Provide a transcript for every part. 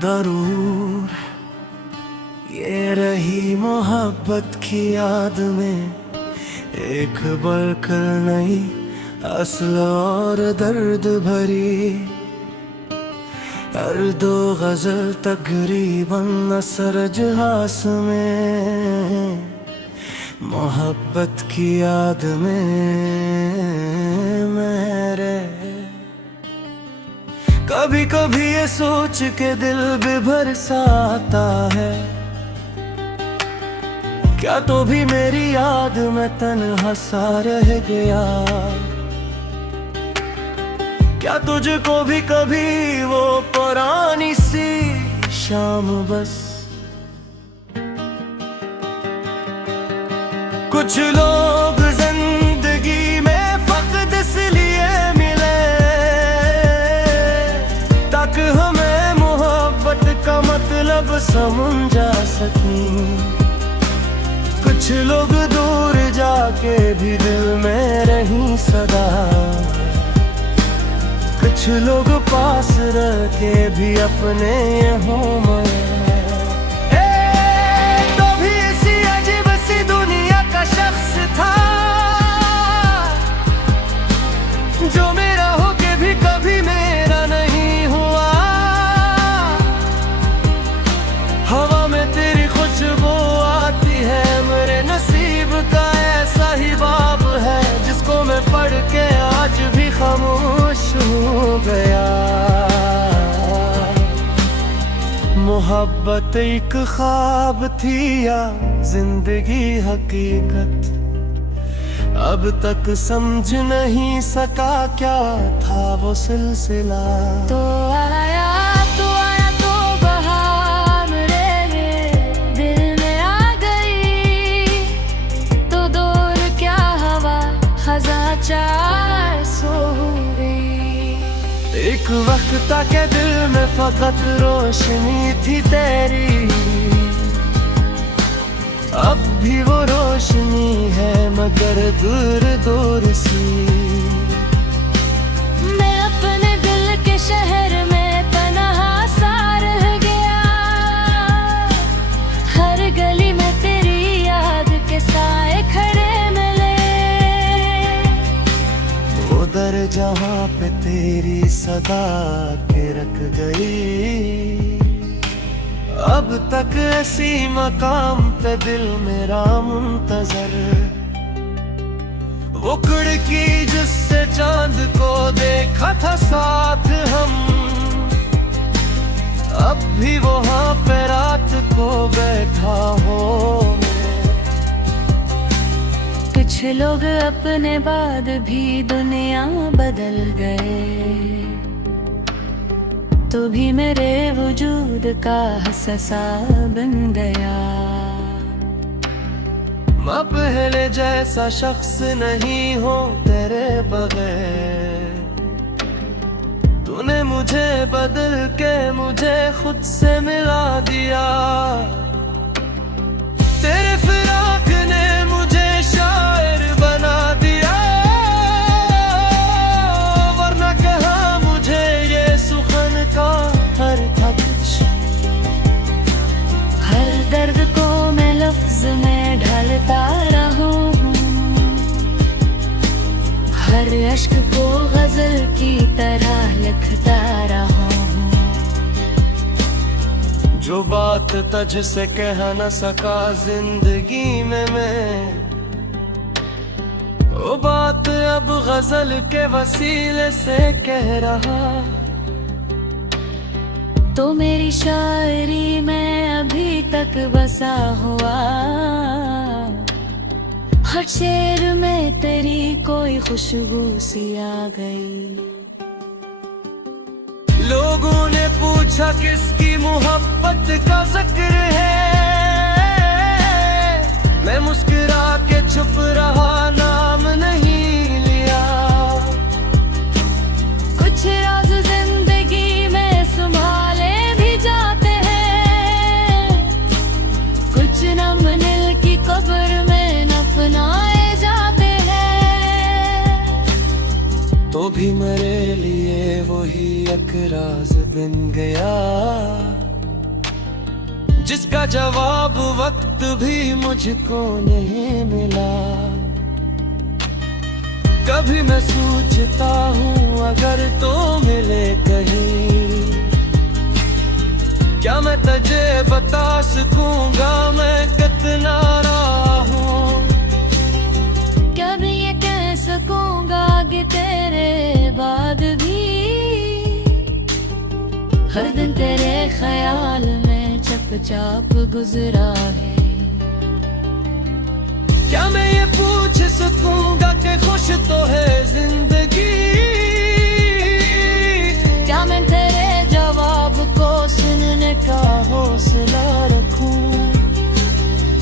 जरूर ये रही मोहब्बत की याद में एक बढ़कर नई असल और दर्द भरी। हर दो गजल तकरीबन असर जहास में मोहब्बत की याद में मेरे। कभी कभी ये सोच के दिल बेभर सा आता है, क्या तो भी मेरी याद में तन्हा सा रह गया। क्या तुझको भी कभी वो पुरानी सी शाम बस। कुछ लोग जिंदगी में फकत इसलिए मिले ताकि हमें मोहब्बत का मतलब समझ जा सकें। कुछ लोग दूर जाके भी दिल में रही सदा, कुछ लोग पास रह के भी अपने यहाँ मरे। तो भी इसी अजीब सी दुनिया का शख्स था जो मेरा होके भी कभी मेरा नहीं हुआ। हवा में तेरी खुशबू आती है, मेरे नसीब का ऐसा ही बाब है जिसको मैं पढ़ के आज भी खामोश हो गया। मोहब्बत एक ख्वाब थी या जिंदगी हकीकत, अब तक समझ नहीं सका क्या था वो सिलसिला। तो आया तो बहार मेरे दिल में आ गई, तो दूर क्या हवा खज़ां चार सो गई। एक वक्त था के दिल में फकत रोशनी थी तेरी, अब भी वो रोशनी है मगर दूर दूर सी। मैं अपने दिल के शहर में तन्हा सा रह गया, हर गली में तेरी याद के साए खड़े मिले। उधर जहाँ पे तेरी सदा के रख गई, अब तक ऐसी मकाम पे दिल मेरा मुंतजर। वो खिड़की जिससे चांद को देखा था साथ हम, अब भी वहाँ पे रात को बैठा हो मैं। कुछ लोग अपने बाद भी दुनिया बदल गए, तो भी मेरे वजूद का हिस्सा बन गया। मैं पहले जैसा शख्स नहीं हूँ तेरे बगैर, तूने मुझे बदल के मुझे खुद से मिला दिया। तेरे फिराक ने मुझे शायर बना दिया, वरना कहाँ मुझे ये सुखन का हर था कुछ। हर दर्द को मैं लफ्ज में ढालता रहूं, हर अश्क को गजल की तरह लिखता रहूं। जो बात तुझसे कह न सका जिंदगी में मैं, वो बात अब गजल के वसीले से कह रहा। तो मेरी शायरी में अभी तक बसा हुआ, हर शेर में तेरी कोई खुशबू सी आ गई। लोगों ने पूछा किसकी मोहब्बत का जिक्र है, मैं मुस्कुरा के चुप रहा, नाम नहीं लिया। कुछ राज जिंदगी में संभाले भी जाते हैं, कुछ नम दिल की कब्र में दफनाए जाते हैं। तो भी मेरे लिए वही एक राज बन गया। जिसका जवाब वक्त भी मुझको नहीं मिला। कभी मैं सोचता हूँ अगर तो मिले कहीं, क्या मैं तुझे बता सकूंगा मैं कितना रहा हूँ। क्या मैं ये कह सकूंगा कि तेरे बाद भी हर दिन तेरे ख्याल में चुपचाप गुजरा है। क्या मैं ये पूछ सकूंगा कि खुश तो है जिंदगी, क्या मैं तेरे जवाब को सुनने का हौसला रखूं।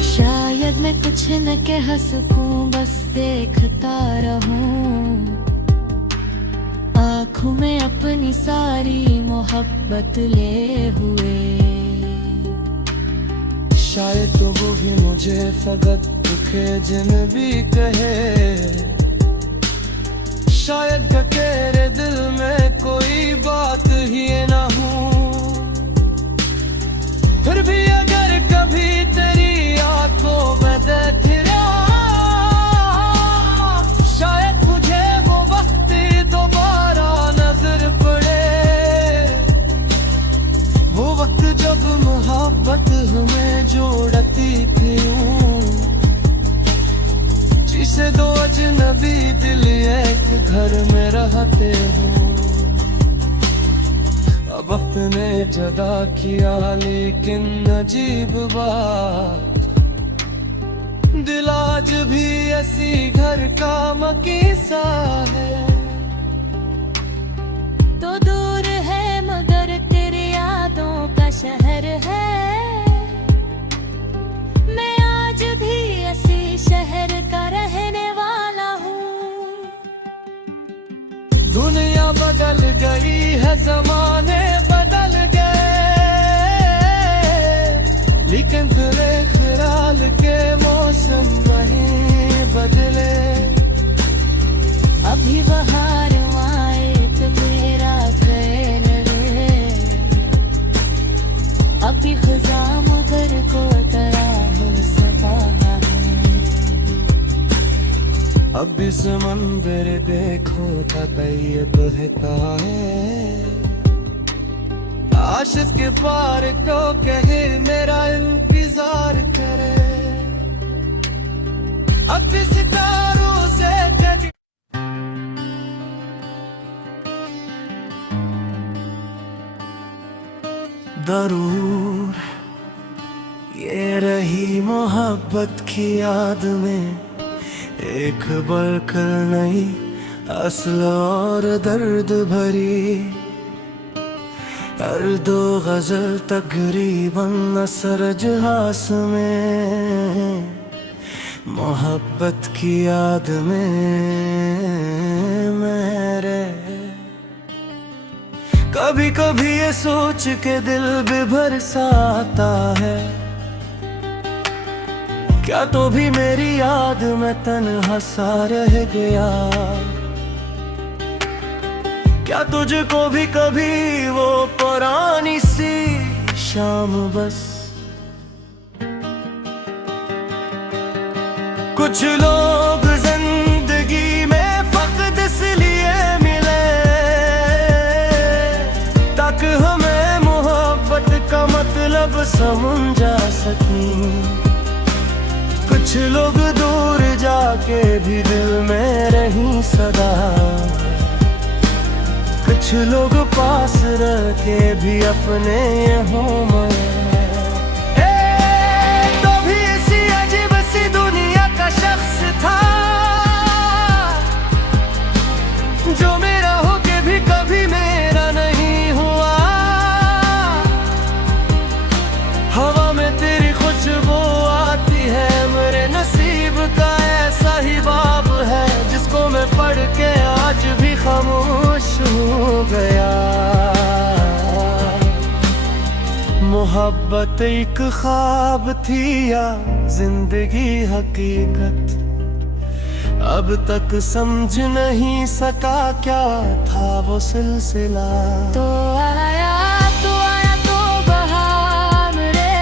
शायद मैं कुछ न कह सकूं, बस देखता रहूं आँखों में अपनी सारी मोहब्बत ले हुए। शायद तो वो भी मुझे फकत दुखे जिन भी कहे, शायद का तेरे दिल में कोई बात ही ना हो। फिर भी अगर कभी तेरी आंखों में देख रहा, शायद मुझे वो वक्त दोबारा नजर पड़े। वो वक्त जब मोहब्बत हमें जोड़ती थी, जिसे दो अजनबी दिल एक घर में रहते हो। अब अपने जदा किया लेकिन अजीब बात, दिल आज भी ऐसी घर का मकीसा है। तो दूर है मगर तेरी यादों का शहर है। मैं आज भी ऐसी शहर का रहने वाला हूँ। दुनिया बदल गई है, जमाने बदल गए, लेकिन तेरे ख्याल के मौसम नहीं बदले। अभी बहार आए तो मेरा कैल रे, अभी खुदा मगर को तेरा हो सताना है। अब भी समंदर देखो तबीयत बहता है, आशिक के पार को कहे मेरा इंतजार करे। अब भी सितारों से जग जरूर ये रही मोहब्बत की याद में एक बढ़कर नई असल और दर्द भरी। हर दो गजल तकरीबन असर जहास में, मोहब्बत की याद में मेरे। कभी कभी ये सोच के दिल बेभर सा आता है, क्या तो भी मेरी याद में तन्हा सा रह गया। क्या तुझको भी कभी वो पुरानी सी शाम बस। कुछ लोग जिंदगी में फकत इसलिए मिले ताकि हमें मोहब्बत का मतलब समझा सकें। कुछ लोग दूर जाके भी दिल में रही सदा, कुछ लोग पास रह के भी अपने यहाँ मरे। तो भी इसी अजीब सी दुनिया का शख्स था जो मेरा होके भी कभी मेरा नहीं हुआ। हवा में तेरी खुशबू आती है, मेरे नसीब का ऐसा ही बाब है जिसको मैं पढ़ के आज भी खामोश हो गया। मोहब्बत एक ख्वाब थी या जिंदगी हकीकत, अब तक समझ नहीं सका क्या था वो सिलसिला। तो आया तो बहार रे,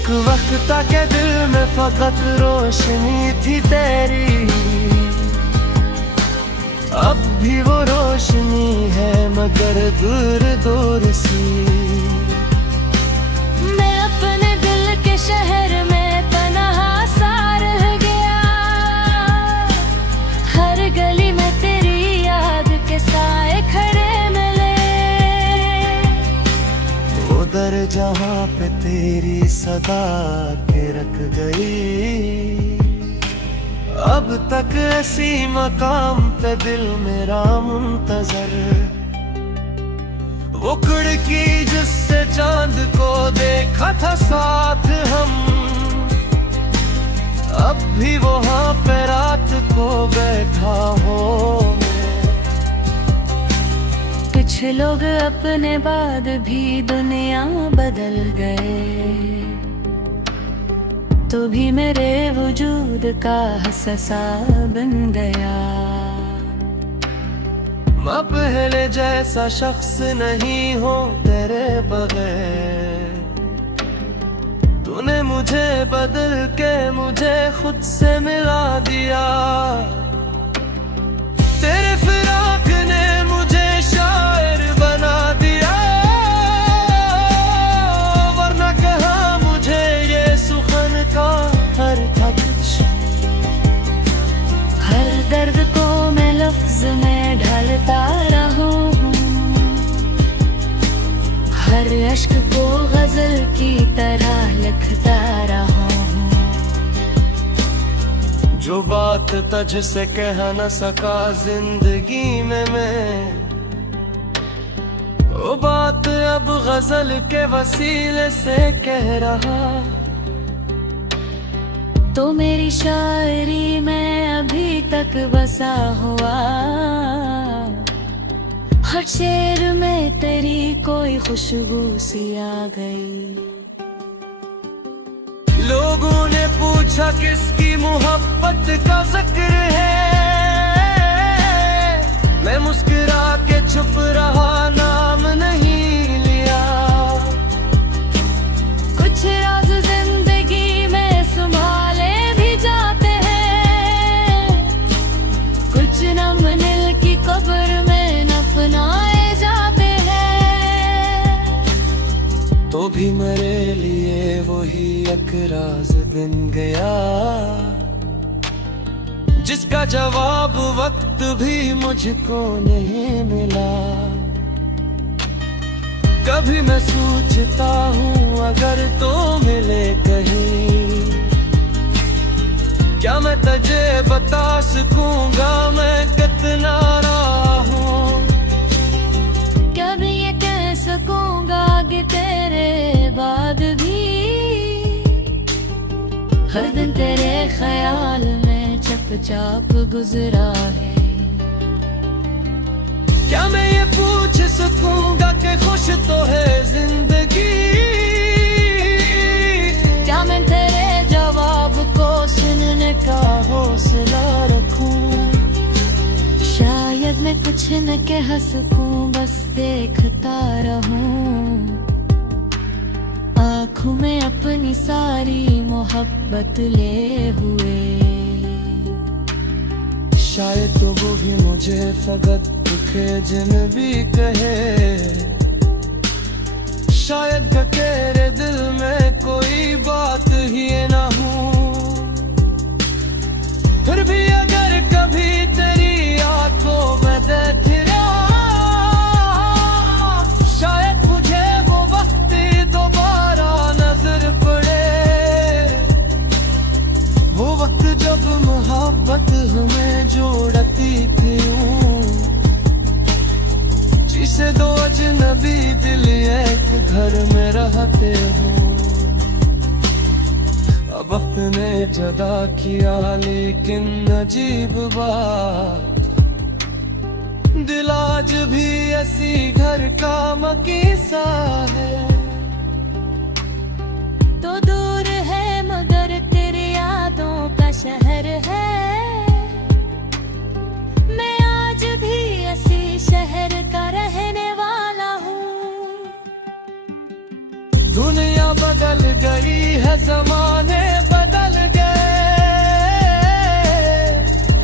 एक वक्त था के दिल में फकत रोशनी थी तेरी, अब भी वो रोशनी है मगर दूर दूर सी। मैं अपने दिल के शहर में तन्हा सा रह गया, हर गली में तेरी याद के साए खड़े मिले। उधर जहाँ पे तेरी सदा के रख गई, अब तक ऐसी मकाम पे दिल मेरा मुंतजर। वो खिड़की जिससे चांद को देखा था साथ हम, अब भी वहाँ पे रात को बैठा हो मैं। कुछ लोग अपने बाद भी दुनिया बदल गए, तो भी मेरे वजूद का हिस्सा बन गया। मैं पहले जैसा शख्स नहीं हूँ तेरे बगैर, तूने मुझे बदल के मुझे खुद से मिला दिया। तेरे फिराक ने मुझे शायर बना दिया, वरना कहाँ मुझे ये सुखन का हर था कुछ। हर दर्द को मैं लफ्ज में ढालता रहूं, हर अश्क को गजल की तरह लिखता रहूं। जो बात तुझसे कह न सका जिंदगी में मैं, वो बात अब गजल के वसीले से कह रहा। तो मेरी शायरी में अभी तक बसा हुआ, हर शेर में तेरी कोई खुशबू सी आ गई। लोगों ने पूछा किसकी मोहब्बत का जिक्र है, मैं मुस्कुरा के चुप रहा, नाम नहीं लिया। कुछ राज जिंदगी में संभाले भी जाते हैं, कुछ नम नील की कब्र में दफनाए जाते हैं। तो भी मेरे लिए वही एक राज बन गया, जिसका जवाब वक्त भी मुझको नहीं मिला। कभी मैं सोचता हूँ अगर तो मिले कहीं, क्या मैं तुझे बता सकूंगा मैं कितना रहा हूँ। क्या मैं ये कह सकूंगा कि तेरे बाद भी हर दिन तेरे ख्याल में चुपचाप गुजरा है। क्या मैं ये पूछ सकूंगा कि खुश तो है जिंदगी, क्या मैं तेरे जवाब को सुनने का हौसला रखूं। शायद मैं कुछ न कह सकूं, बस देखता रहूं, आँखों में अपनी सारी मोहब्बत ले हुए। शायद तो वो भी मुझे फकत के जिन भी कहे, शायद कि तेरे दिल में कोई बात ही ना हो। फिर भी अगर कभी तेरी आंखों में देख रहा, शायद मुझे वो वक्त दोबारा नजर पड़े, वो वक्त जब मोहब्बत हमें जोड़ती थी, जिसे दो अजनबी दिल एक घर में रहते हो। अब अपने जदा किया लेकिन अजीब बात, दिल आज भी ऐसी घर का मकीसा है। तो दूर है मगर तेरी यादों का शहर है, मैं आज भी इसी शहर का रहने वाला हूँ। दुनिया बदल गई है है जमाने बदल गए,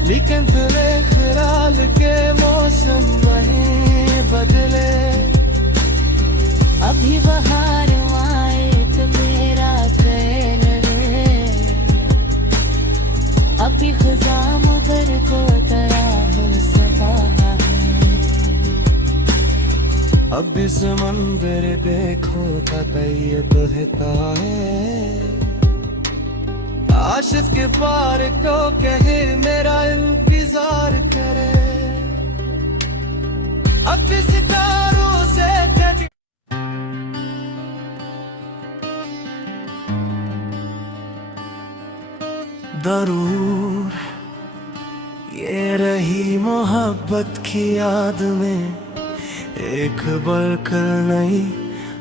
लेकिन तेरे ख्याल के मौसम नहीं बदले। अभी बहार आए तो मेरा चैन रे, अभी खुदा मगर को तेरा हो सका है। अब इस मंदिर देखो ये तो रहता है, आशिक के पार को कहे मेरा इंतजार करे। अब भी सितारों से जरूर ये रही मोहब्बत की याद में एक बढ़कर नई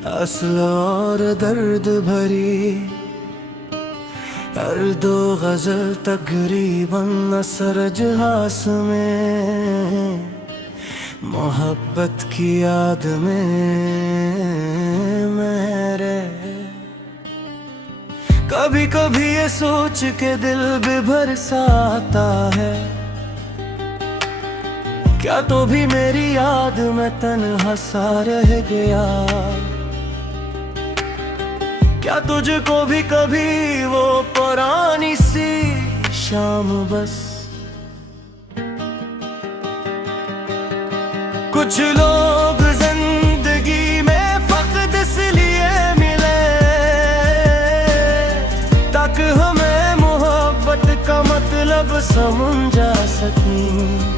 असल और दर्द भरी। हर दो गजल तकरीबन असर जहास में मोहब्बत की याद में मेरे। कभी कभी ये सोच के दिल बेभर सा आता है, क्या तो भी मेरी याद में तन्हा सा रह गया। क्या तुझको भी कभी वो पुरानी सी शाम बस। कुछ लोग जिंदगी में फकत इसलिए मिले ताकि हमें मोहब्बत का मतलब समझ जा सकें।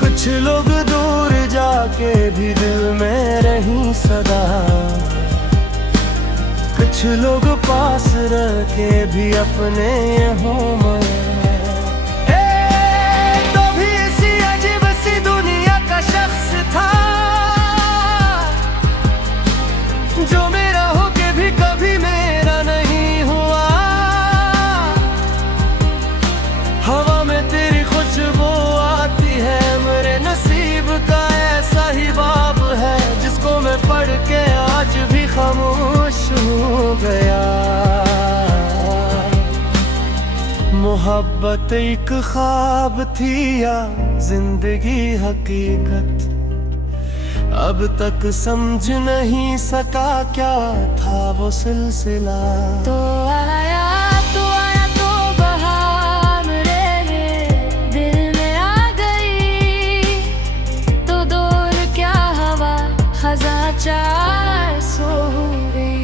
कुछ लोग दूर जाके भी दिल में रही सदा, कुछ लोग पास रह के भी अपने यहाँ मरे। तो भी इसी अजीब सी दुनिया का शख्स था जो मेरा हो के भी कभी मेरा नहीं हुआ। हवा में तेरी खुशबू आती है, मेरे नसीब का ऐसा ही बाब है जिसको मैं पढ़ के आज भी खामोश हो गया। मोहब्बत एक ख्वाब थी या जिंदगी हकीकत, अब तक समझ नहीं सका क्या था वो सिलसिला। तो आया तो बहार मेरे दिल में आ गई, तो दूर क्या हवा खजा चार सो गई।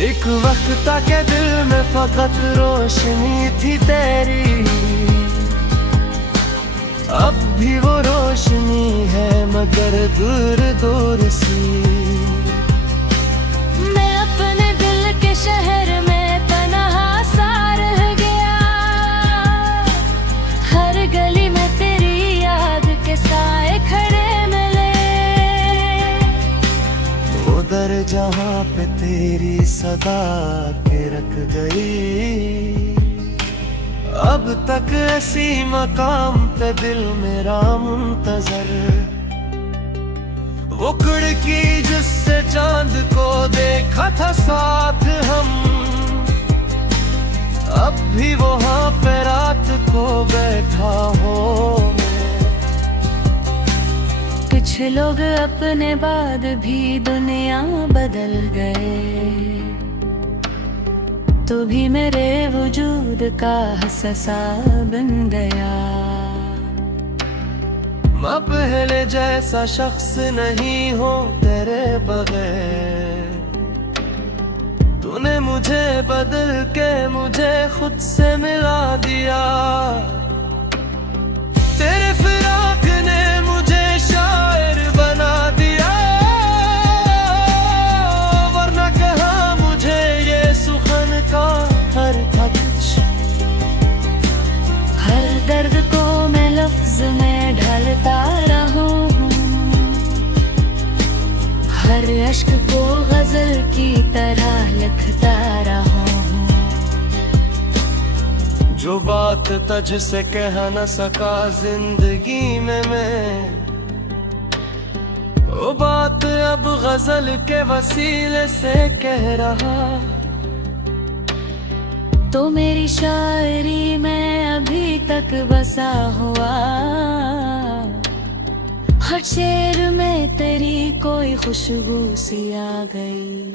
एक वक्त था के दिल में फकत रोशनी थी तेरी, अब भी वो रोशनी है मगर दूर दूर सी। मैं अपने दिल के शहर में तन्हा सा रह गया, हर गली में तेरी याद के साए खड़े मिले। उधर जहाँ पे तेरी सदा के रख गई, अब तक ऐसी मकाम पे दिल मेरा मुंतजर। वो खिड़की जिससे चांद को देखा था साथ हम, अब भी वहाँ पे रात को बैठा हो मैं। कुछ लोग अपने बाद भी दुनिया बदल गए, तो भी मेरे वजूद का हिस्सा बन गया। मैं पहले जैसा शख्स नहीं हूँ तेरे बगैर, तूने मुझे बदल के मुझे खुद से मिला दिया। तेरे फिराक ने मुझे शायर बना दिया, वरना कहाँ मुझे ये सुखन का हर था कुछ। हर दर्द को मैं लफ्ज में ढालता रहूं, हर अश्क को गजल की तरह लिखता रहूं। जो बात तुझसे कह न सका जिंदगी में मैं, वो बात अब गजल के वसीले से कह रहा। तो मेरी शायरी में अभी तक बसा हुआ, हर शेर में तेरी कोई खुशबू सी आ गई।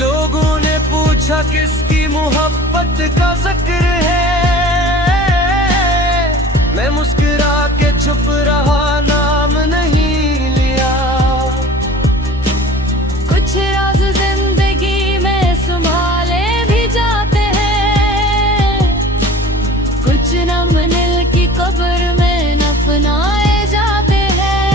लोगों ने पूछा किसकी मोहब्बत का जिक्र है, मैं मुस्कुरा के चुप रहा, नाम नहीं लिया। कुछ राज जिंदगी में संभाले भी जाते हैं, कुछ नम नील की कब्र में दफनाए जाते हैं।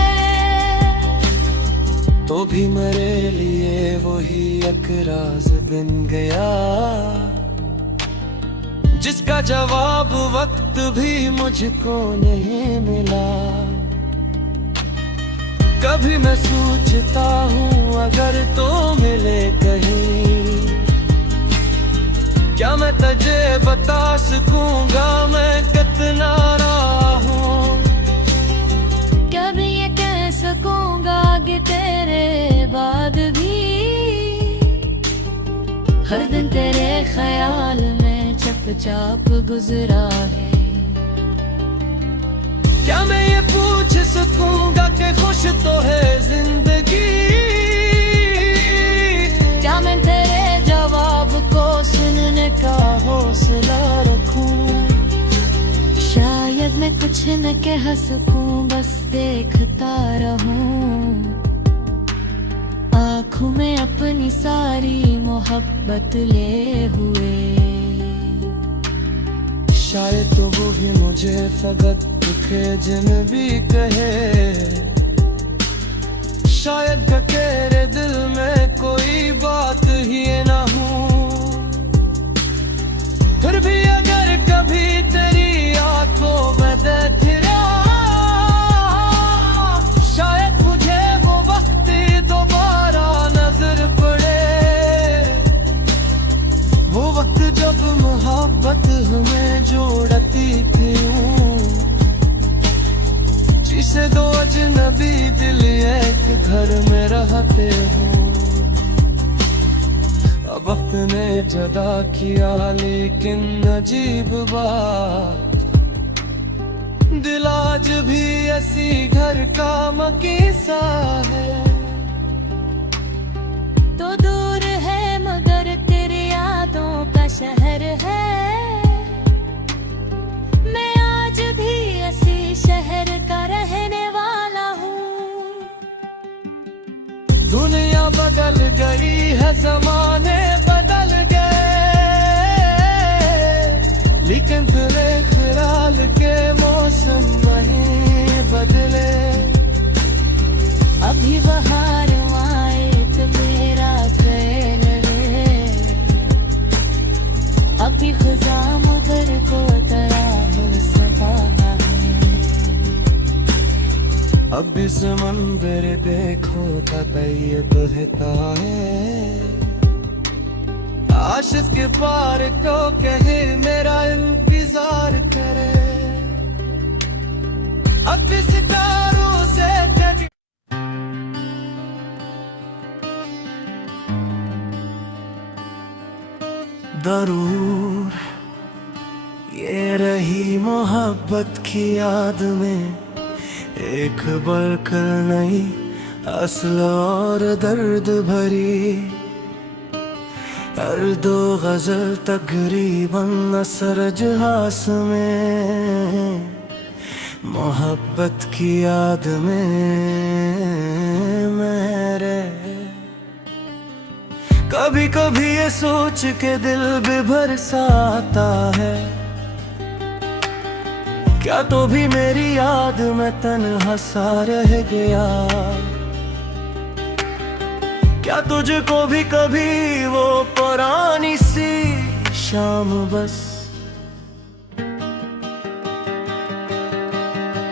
तो भी मेरे लिए वही एक राज बन गया, जिसका जवाब वक्त भी मुझको नहीं मिला। कभी मैं सोचता हूँ अगर तो मिले कहीं, क्या मैं तुझे बता सकूंगा मैं कितना रहा हूँ। कभी ये कह सकूंगा कि तेरे बाद भी हर दिन तेरे ख्याल में चुपचाप गुजरा है। क्या मैं ये पूछ सकूंगा कि खुश तो है जिंदगी, क्या मैं तेरे जवाब को सुनने का हौसला रखूं। शायद मैं कुछ न कह सकूं, बस देखता रहूं, आँखों में अपनी सारी मोहब्बत ले हुए। शायद तो वो भी मुझे फकत दुखे जिन भी कहे, शायद का तेरे दिल में कोई बात ही ना हो। फिर भी अगर कभी तेरी आंखों में देख रहा, शायद मुझे वो वक्त दोबारा नजर पड़े, वो वक्त जब मोहब्बत हमें जोड़ती थी, जिसे दो अजनबी दिल एक घर में रहते हो। अब वक्त ने जुदा किया लेकिन अजीब बात, दिल आज भी ऐसी घर का मकीसा है। तो दूर है मगर तेरी यादों का शहर है, मैं आज भी इसी शहर का रहने वाला हूँ। दुनिया बदल गई है, जमाने बदल गए, लेकिन तेरे ख्याल के मौसम नहीं बदले। अभी बहार आए तो मेरा चैन रे, अभी खुदा मगर को तेरा हो सकाना है। अब इस मंदिर देखो तय तो है, आशिक के पार को कहे मेरा इंतजार करे। अब भी सितारों से जरूर ये रही मोहब्बत की याद में एक बलकर नहीं, असल और दर्द भरी। हर दो गजल तकरीबन असर जहास में, मोहब्बत की याद में मेरे। कभी कभी ये सोच के दिल बेभर सा आता है, क्या तो भी मेरी याद में तन्हा सा रह गया। क्या तुझको भी कभी वो पुरानी सी शाम बस।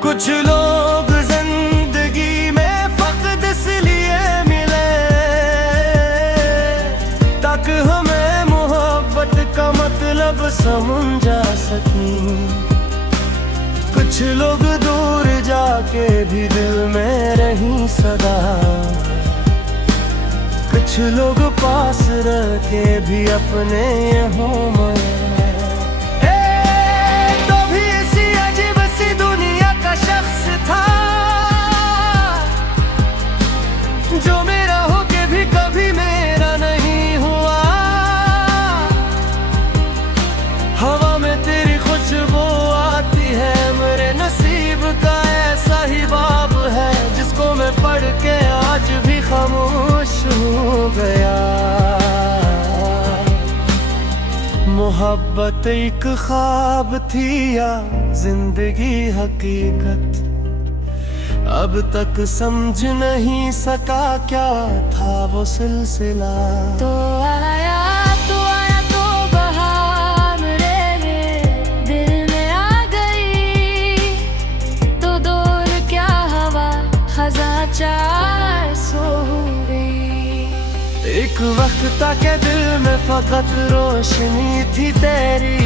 कुछ लोग जिंदगी में फकत इसलिए मिले ताकि हमें मोहब्बत का मतलब समझ जा सकें। कुछ लोग दूर जाके भी दिल में रही सदा, कुछ लोग पास रह के भी अपने हों मरे। तो भी इसी अजीब सी दुनिया का शख्स था जो मेरा हो के भी कभी मेरा नहीं हुआ। हवा में तेरी खुशबू आती है, मेरे नसीब का ऐसा ही बाब है जिसको मैं पढ़ के आज भी खामोश हो गया। मोहब्बत एक ख्वाब थी या जिंदगी हकीकत, अब तक समझ नहीं सका क्या था वो सिलसिला। तो आया तो बहार मेरे दिल में आ गई, तो दूर क्या हवा खजा चार सो गई। एक वक्त था के दिल में फकत रोशनी थी तेरी,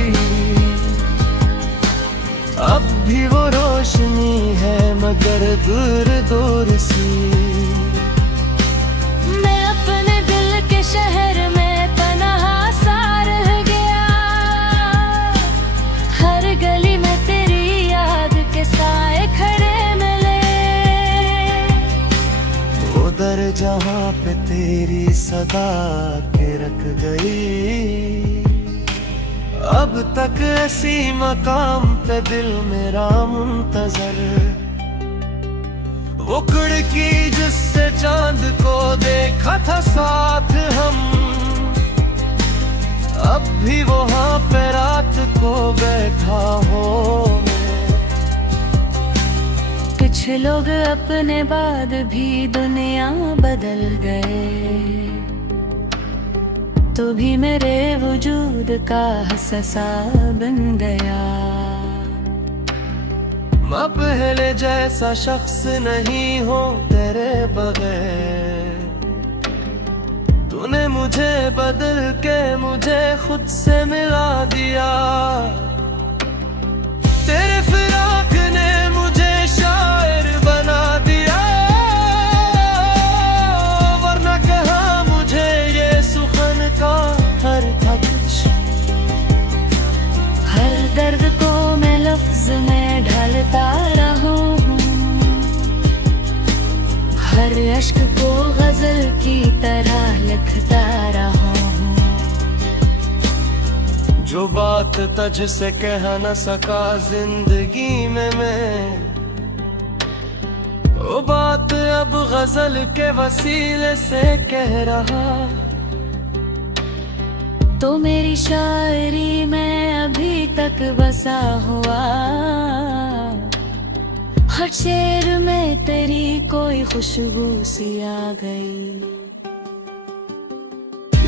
अब भी वो रोशनी है मगर दूर दूर सी। मैं अपने दिल के शहर में पनाहा सा रह गया, हर गली में तेरी याद के साए खड़े मिले। उधर जहाँ पे तेरी सदा के रख गई, अब तक ऐसी मकाम पे दिल मेरा मुंतजर। वो खिड़की जिससे चांद को देखा था साथ हम, अब भी वहाँ पे रात को बैठा हो मैं। कुछ लोग अपने बाद भी दुनिया बदल गए, तो भी मेरे वजूद का हिस्सा बन गया। मैं पहले जैसा शख्स नहीं हूँ तेरे बगैर, तूने मुझे बदल के मुझे खुद से मिला दिया। तेरे फिराक ने मुझे शायर बना दिया, वरना कहाँ मुझे ये सुखन का हर था कुछ। हर दर्द को मैं लफ्ज में ढालता रहूं, हर अश्क को गजल की तरह लिखता रहूं। जो बात तुझसे कह न सका जिंदगी में मैं, वो बात अब गजल के वसीले से कह रहा। तो मेरी शायरी में अभी तक बसा हुआ, हर शेर में तेरी कोई खुशबू सी आ गई।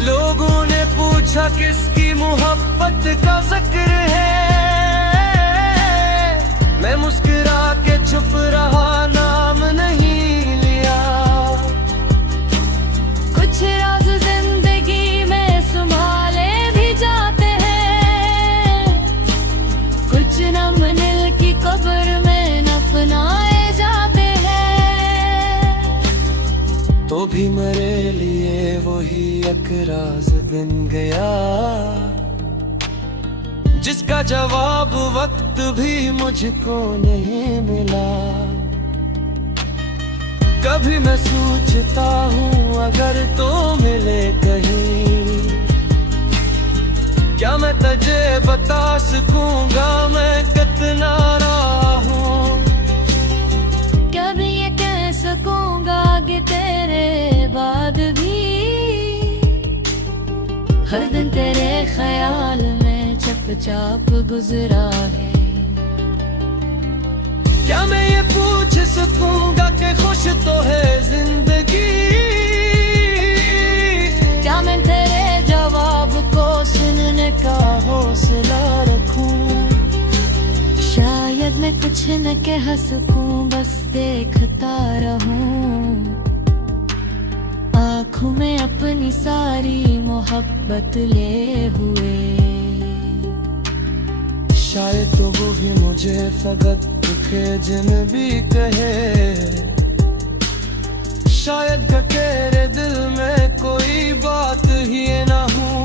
लोगों ने पूछा किसकी मोहब्बत का जिक्र है, मैं मुस्कुरा के चुप रहा, नाम नहीं लिया। कुछ राज जिंदगी में संभाले भी जाते हैं, कुछ नम नील की कब्र में नपनाए जाते हैं। तो भी मेरे लिए वही एक राज बन गया, जिसका जवाब वक्त भी मुझको नहीं मिला। कभी मैं सोचता हूँ अगर तो मिले कहीं, क्या मैं तुझे बता सकूंगा मैं कितना रहा हूँ। क्या भी ये कह सकूंगा कि तेरे बाद भी हर दिन तेरे ख्याल में चुपचाप गुजरा है। क्या मैं ये पूछ सकूंगा कि खुश तो है जिंदगी, क्या मैं तेरे जवाब को सुनने का हौसला रखूं। शायद मैं कुछ न कह सकूं, बस देखता रहूं, आँखों में अपनी सारी मोहब्बत ले हुए। शायद तो वो भी मुझे फकत दुखे जिन भी कहे, शायद तेरे दिल में कोई ही ना हूँ।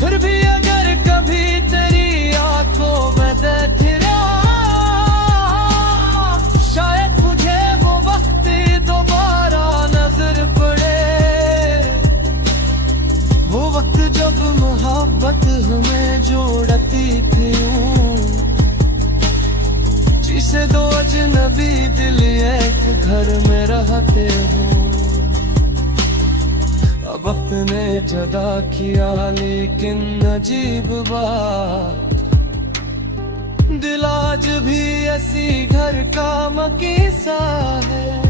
फिर भी अगर कभी तेरी आंखों में देखा, शायद मुझे वो वक्त दोबारा नजर पड़े। वो वक्त जब मोहब्बत हमें जोड़ती थी, जिसे दो अजनबी दिल एक घर में रहते हो। अब अपने जदा किया लेकिन अजीब बात, दिल आज भी ऐसी घर का मकीसा है।